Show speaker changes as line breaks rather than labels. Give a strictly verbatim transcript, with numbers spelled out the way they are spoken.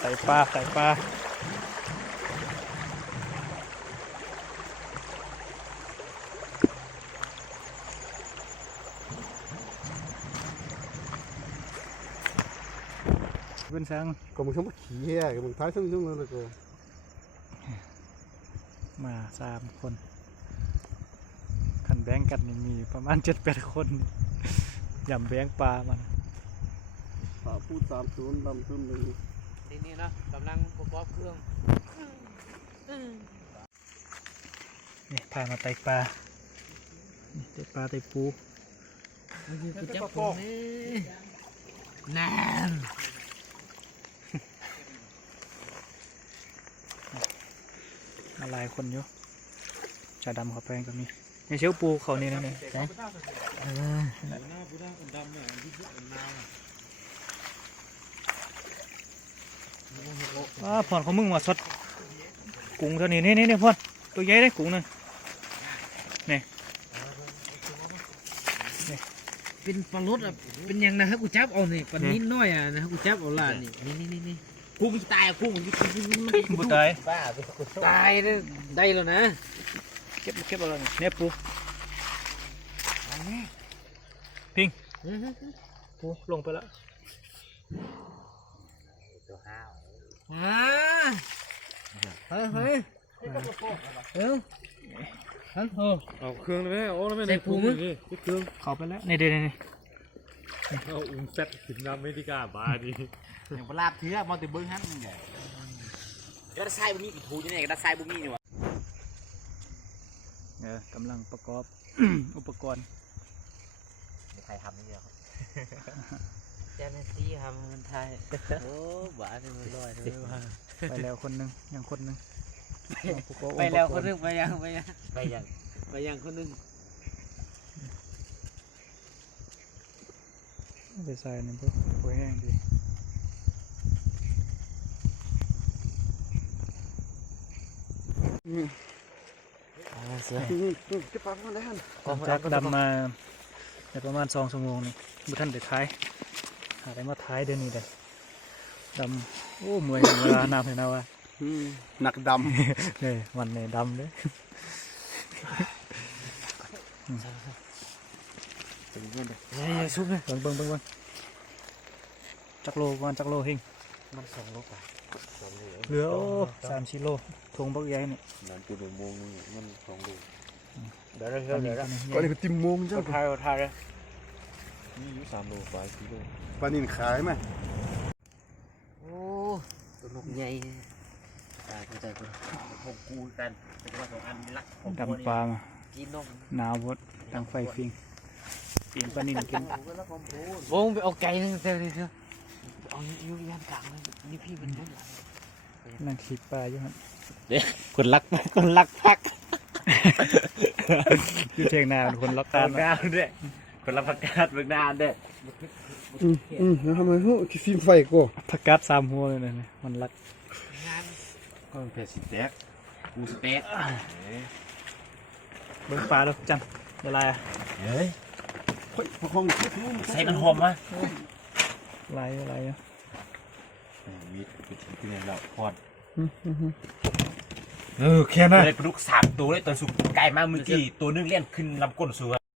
ส่ปลาใส่ปลาเป็นสัง
ก็มึงชอบขี้เหี้ยก็มึงท้ายซึ่งซึ่งเลยก็
มาสามคนขันแบงกันนี่มีประมาณเจ็ดแปดคนยำแบงปลามัน
ปลาพูดสามศูนย์ดำศูนย์หนึ่ง
นี่นี่นะกำลังประกอบเครื่อง
นี่พามาไต่ปลาไต่ปลาไต่ปู
กูจับปูนี่นาน
มาหลายคนอยู่ชาดำเขาแปลงก็มีในเชียวปูเขานี่นะเนี่ยใช่ว้าผ่อนของมึงมาสดกุ้งเท่านี้นี่นี่นี่พ่อนตัวใหญ่เลยกุ้งนึงนี่นี่
เป็นปลาลดอ่ะเป็นยังนะฮะกูจับเอานี่ปลานิ้นน้อยอ่ะนะฮะกูจับเอาล่ะนี่นี่นี่นี่กูมันตายอ่ะกูมัน
บุตาย
ตายได้ได้แล้วนะ
เก็บเก็บอะไรเนี่ยปูพิงปูลงไปแล้ว
อ่าเฮ้ยเฮ้ยเร็วฮัลโหล
เอาเครื่องเลยไหมโอ้แล้วไม่
ใส่ปูมั้ย
เครื่อง
เข้าไปแล้วนี่เดี๋ยวนี่
เอาอุ้งเซ็ตถึงน้ำไม่ได้กล้าบาดี
อย่างปลาเถื่อมาแต่เบิ้งฮั่นมึงไงก็ได้ใส่บุมีกี่ทูจะเนี่ยก็ได้ใส่บุมีนี่วะ
เออกำลังประกอบ อุปกรณ์
ใครทำนี่เดียวครับเจ้าหน้าที่ทำมันไทยโอ้บ้าที่มันลอยเลยว่า
ไปแล้วคนหนึงยังคนหนึง
ไปแล้วคนนึงไปยังไปยังไปยังไปยังคนนึง
ไปใส่นี่พวกโวยแห้งดี
จะปังมันได้ฮั่น
จากดำมาในประมาณสองชั่วโมงนี่บุท่านเด็ดท้ายหาได้มาท้ายเดือนนี้เลยดำโอ้เมื่อยเวลานำเลยนะว่า
หนักด
เนี่ยวันเนี่ยดำเลย
เฮ้ยซุปเลย
เบิ่งเบิ่งเบิ่งเบิ่งจักโลวันจักโลหิง
มันสองโลกว่า
เหลือโอ้สามชิโลทงบักใหญ่เนี่ย
ำน้ำตัวเดือดโมงนี่มันสองโล
เดี๋ยวเราเดี๋ยวเรา
ก็เลยติมโมงจ้า
ทายเราทายเลย
นี่อยู่สามโลปลายกิโลปลานินขายไหม
โอ้ตัวนกใหญ่ตายเข้าใจกูของกูกันเป็นว่าสองอันรัก
ดำปลามา
กินนก
หนาวบดตั้งไฟฟิงฟิงปลานินกิน
วงไปเอาไก่นึงเถอะเถอะเอาอยู่ย่านกลางเลยนี่พี่เป็นคนหลัง
นั่งขีดปลาอยู่ฮะ
เด็กคนรักคนรักพัก
อยู่เทียงนาเป็นคนล็อกการ
งานด้วยคนรักพักการเบิกนานด้วย
อืมอืมแล้วทำไมพวกที่ฟิล์มไฟก็
ผักกาดสามหัวเลยนะมันรัก
ก็เป็นเพจสเต็กกูสเต็ก
เบิ่งปลาดูจันเวลา
เฮ้ย
เฮ้ยพวกห้อง
ใส่มันหอมมะ
ลายอะไรอ่ะ
วิทย์วิทย์ที่เนี่ยเราพอด
เออแค่นั้น
เลยปลุกสามตัวเลยตัวสุกไก่มากเมื่อกี้ตัวนึงเลี้ยนขึ้นลำก้นสูง